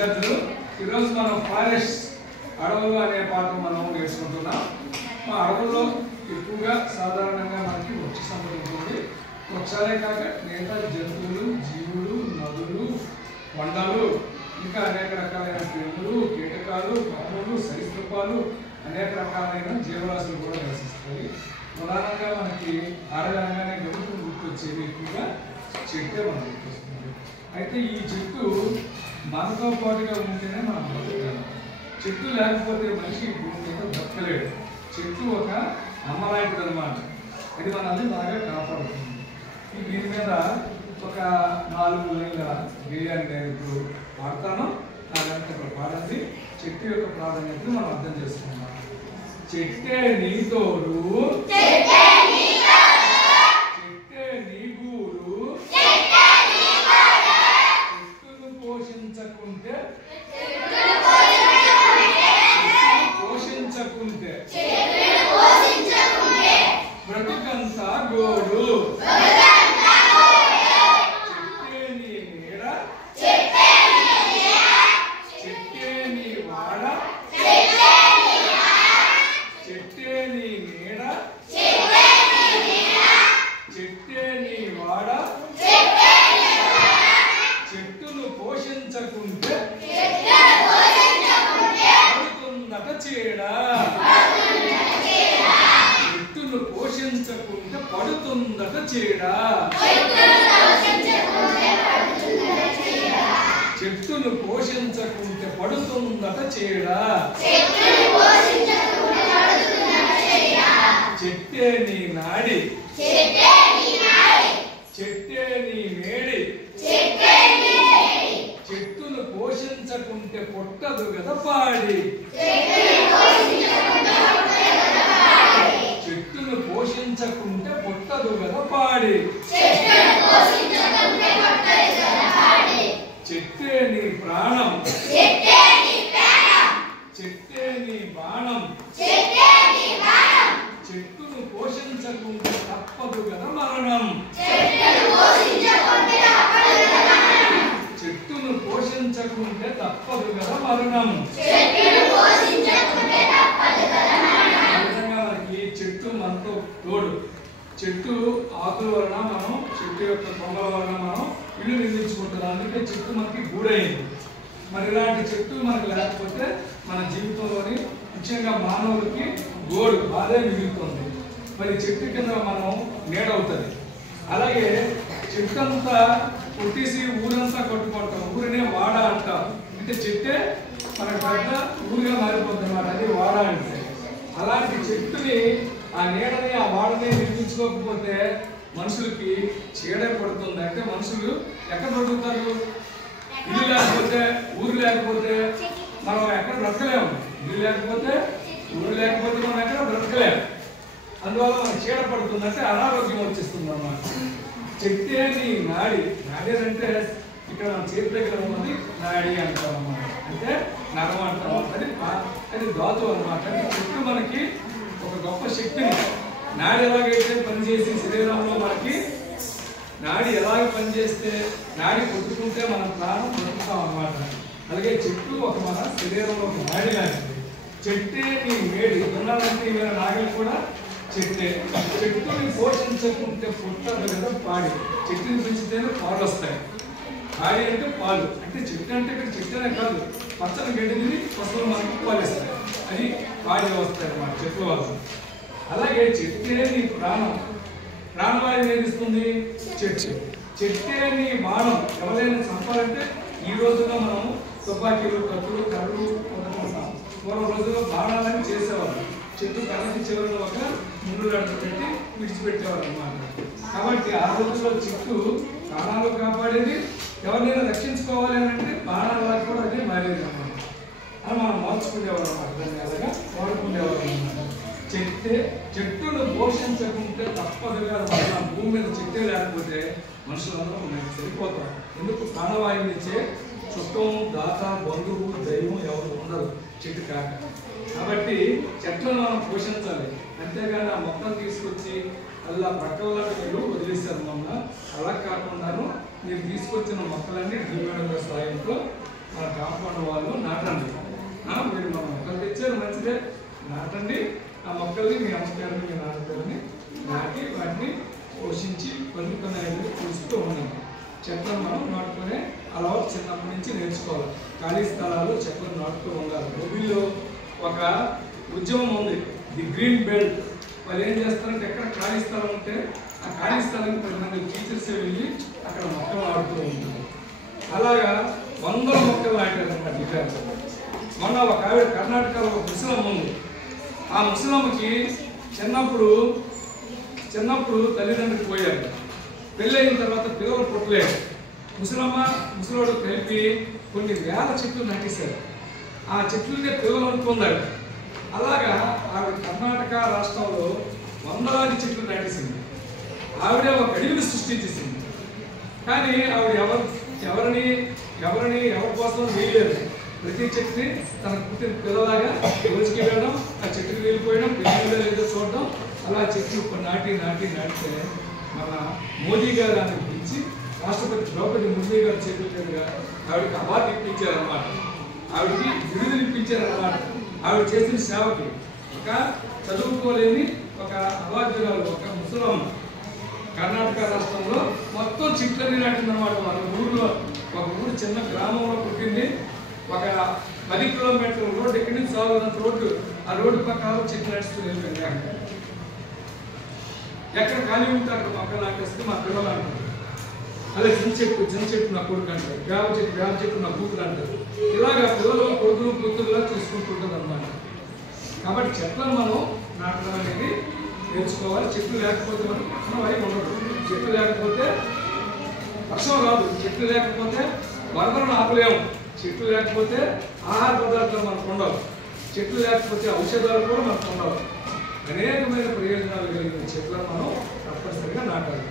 విద్యార్థులు ఈరోజు మనం ఫారెస్ట్ అడవులు అనే పాఠం మనం నేర్చుకుంటున్నాం. మా అడవుల్లో ఎక్కువగా సాధారణంగా మనకి వృక్ష సంపద ఉంటుంది. వృక్షాలే కాక మిగతా జంతువులు, జీవులు, నదులు, కొండలు, ఇంకా అనేక రకాలైన క్రిములు, కీటకాలు, పాములు, సరీసృపాలు, అనేక రకాలైన జీవరాశులు కూడా నివసిస్తాయి. ప్రధానంగా మనకి ఆడగానే గడుపులు గుర్తొచ్చేది ఎక్కువగా చెట్టే మనకు గుర్తొస్తుంది. అయితే ఈ చెట్టు మనతో పాటుగా ఉంటేనే మనం బతకగలం. చెట్టు లేకపోతే మనిషి భూమి మీద బతకలేడు. చెట్టు ఒక అమ్మ లాంటిది అన్నమాట. అది మనల్ని బాగా కాపాడుతుంది. దీని మీద ఒక 4 లైన్ల గేయాన్ని నేను ఇప్పుడు పాడతాను. నా వెనక ఇక్కడ పాడండి. చెట్టు యొక్క ప్రాధాన్యతను మనం అర్థం చేసుకుందాం. చెట్టే నీ తోడు, చెట్టే నీ గూడు, చెట్టును పోషించకుంటే బ్రతుకంతా గోడు. చెట్టే నీ నీడ, చెట్టే నీ వాడ, చెట్టే నీ నీడ, చెట్టే నీ వాడ, చెట్టును పోషించకుంటే పడుతుందట చీడ. చెట్టును పోషించకుంటే పడుతుందట చీడ. చెట్టును పోషించకుంటే పడుతుందట చీడ. చెట్టే నీ నాడి, చెట్టే నీ మేడి, చెట్టును పోషించకుంటే పుట్టదు కదా పాడి. చెట్టును పోషించకుంటే పుట్టదు కదా పాడి. చెట్టే నీ ప్రాణం, చెట్టే నీ బాణం, చెట్టును పోషించకుంటే తప్పదు కదా మరణం. చెట్టును పోషించకుంటే తప్పదు కదా మరణం. మనకి చెట్టు మనతో తోడు. చెట్టు ఆకుల వలన మనం, చెట్టు యొక్క కొమ్మల వలన మనం ఇల్లు నిర్మించుకుంటున్నాం. అందుకే చెట్టు మనకి గూడైంది. మరి ఇలాంటి చెట్టు మనకు లేకపోతే మన జీవితంలోని ముఖ్యంగా మానవులకి గోడు బాధే మిగులుతుంది. మరి చెట్టు కింద మనం నీడవుతుంది. అలాగే చెట్టు అంతా కొట్టేసి ఊరంతా కొట్టుకుంటాం. ఊరినే వాడ అంటాం. అంటే చెట్టే మనకు పెద్ద ఊరిగా మారిపోతుంది అన్నమాట. అది వాడ అంటే. అలాంటి చెట్టుని, ఆ నీడని, ఆ వాడని నిర్మించుకోకపోతే మనుషులకి చీడ పడుతుంది. అంటే మనుషులు ఎక్కడ బ్రతుకుతారు? ఇల్లు లేకపోతే, ఊరు లేకపోతే మనం ఎక్కడ బ్రతకలేము. ఇల్లు లేకపోతే, ఊరు లేకపోతే మనం ఎక్కడ బ్రతకలేము. అందువల్ల మనకు చీడ పడుతుంది. అంటే అనారోగ్యం వచ్చేస్తుంది అన్నమాట. చెట్టే నీ నాడి. నాడి అంటే ఇక్కడ మన చేతి దగ్గర ఉన్నది నాడి అంటాం అన్నమాట. అంటే నరం అంటాం. అది ధాతు అన్నమాట. చెట్టు మనకి ఒక గొప్ప శక్తిని, నాడి ఎలాగైతే పనిచేసి శరీరంలో మనకి నాడి ఎలాగ పనిచేస్తే, నాడి కొట్టుకుంటే మన ప్రాణం బ్రతుకుతాం అన్నమాట. అలాగే చెట్టు ఒక మన శరీరంలో ఒక నాడి లాంటిది. చెట్టే నీ మేడి. ఉన్నాలంటే ఈవేళ నాగలు కూడా చెట్టే. చెట్టుని పోషించకుంటే పుట్టదు కదా పాడి. చెట్టుని పెంచితేనే పాలు వస్తాయి. పాడి అంటే పాలు. అంటే చెట్టు అంటే ఇక్కడ చెట్టనే కాదు, పచ్చని గడ్డిని పశువులు మనకి పాలిస్తాయి. అది పాడి వస్తాయి అన్నమాట చెట్ల వల్ల. అలాగే చెట్టే నీ ప్రాణం. ప్రాణవాయువు ఏదిస్తుంది? చెట్టు. చెట్టే నీ బాణం. ఎవరైనా చంపాలంటే ఈ రోజుల్లో మనం తుపాకీలు, కత్తులు, కర్రలు కొనుక్కుంటాం. పూర్వ రోజుల్లో బాణాలని చేసేవాళ్ళు. చెట్టు కళ్ళకి చివరిలో ఒక ముందు గంట పెట్టి విడిచిపెట్టేవారు అన్నమాట. కాబట్టి ఆ రోజుల్లో చెట్టు ప్రాణాలు కాపాడేది. ఎవరినైనా రక్షించుకోవాలి అని అంటే బాణాల కూడా అదే మారేది అన్నమాట. అని మనం మార్చుకునేవారు అన్నమాట. దాన్ని అలాగా వాడుకునేవారు అన్నమాట. చెట్టును పోషించకుంటే తప్పదుగా మన భూమి మీద చెట్టే లేకపోతే మనుషులందరూ మనకి సరిపోతాం. ఎందుకు? ప్రాణవాయువునిచ్చే చుట్టం, దాత, బంధువు, దైవం ఎవరు ఉండరు చెట్టు కాక. కాబట్టి చెట్లను మనం పోషించాలి. అంతేగాని ఆ మొక్కలు తీసుకొచ్చి అలా ప్రక్కల్లో మీరు వదిలేశారు మొన్న. అలా కాకుండాను మీరు తీసుకొచ్చిన మొక్కలన్నీ దిగుబడి సాయంతో మన కాంపౌండ్ ఉన్న వాళ్ళు నాటండి. మీరు మా మొక్కలు తెచ్చారు మంచిదే, నాటండి. ఆ మొక్కల్ని మీ అమ్మగారిని మీ నాన్నగారిని నాటి వాటిని పోషించి కొన్ని చూస్తూ ఉండండి. చెట్లను మనం నాటుకునే అలవాటు చిన్నప్పటి నుంచి నేర్చుకోవాలి. ఖాళీ స్థలాల్లో చెట్లను నాటుతూ ఉండాలి. భూమిలో ఒక ఉద్యమం ఉంది, ది గ్రీన్ బెల్ట్. వాళ్ళు ఏం చేస్తారంటే ఎక్కడ ఖాళీ స్థలం ఉంటే ఆ ఖాళీ స్థలానికి 10 మంది టీచర్స్ వెళ్ళి అక్కడ మొక్కలు నాటుతూ ఉంటారు. అలాగా 100 మొక్కలు నాటారన్నమాట. ఇక్కడ మొన్న ఒక ఆవిడ కర్ణాటకలో ఒక ముసలమ్మ ఉంది. ఆ ముసలమ్మకి చిన్నప్పుడు తల్లిదండ్రులు పోయారు. పెళ్ళైన తర్వాత పిల్లలు పుట్టలేదు. ముసలోడు కలిపి కొన్ని వేల చెట్లు నాటేశారు. ఆ చెట్లనే పిల్లలు అనుకున్నాడు. అలాగా ఆవిడ కర్ణాటక రాష్ట్రంలో వందలాది చెట్లు నాటేసింది. ఆవిడే ఒక అడవిని సృష్టించేసింది. కానీ ఆవిడ ఎవరి కోసం వేయలేదు. ప్రతి చెట్టుని తనకు పుట్టిన పిల్లలాగా రోజుకి వెళ్ళడం, ఆ చెట్టుకి వెళ్ళిపోయడం, పిల్లలు లేదో చూడడం, అలా చెట్లు నాటితే మన మోదీ గారు అని పిలిచి రాష్ట్రపతి ద్రౌపది ముర్ము గారు చేతులుగా ఆవిడకి అవార్డు ఇప్పించారన్నమాట. ఆవిడకి విడుదల ఇప్పించారన్నమాట. ఆవిడ చేసిన సేవకి ఒక చదువుకోలేని ఒక అవార్డురాలు, ఒక ముసలమ్మ కర్ణాటక రాష్ట్రంలో మొత్తం చెట్లన్నీ నాటిందన్నమాట. ఒక ఊరు చిన్న గ్రామంలో పుట్టింది. ఒక 10 కిలోమీటర్ల రోడ్డు, ఎక్కడి నుంచి సాగుతున్న రోడ్డు, ఆ రోడ్డు పక్కన చెట్లు నాటుతూ వెళ్ళిపోయింది. ఎక్కడ ఖాళీ ఉంటే అక్కడ మొక్కలు నాటేస్తే మా పిల్లలు అంటారు. అదే చిన్న చెట్టు నా కొడుకు అంటారు, వేప చెట్టు నా కూతురు అంటారు. ఇలాగా పిల్లలు కొడుకులు కూతురులా తీసుకుంటుంటుంది అన్నమాట. కాబట్టి చెట్లను మనం నాటడం అనేది నేర్చుకోవాలి. చెట్లు లేకపోతే మనం అవి ఉండదు. చెట్లు లేకపోతే వర్షం రాదు. చెట్లు లేకపోతే వరదలను ఆపలేము. చెట్లు లేకపోతే ఆహార పదార్థాలు మనకు ఉండవు. చెట్లు లేకపోతే ఔషధాలు కూడా మనకు ఉండవు. అనేకమైన ప్రయోజనాలు కలిగిన చెట్లను మనం తప్పనిసరిగా నాటాలి.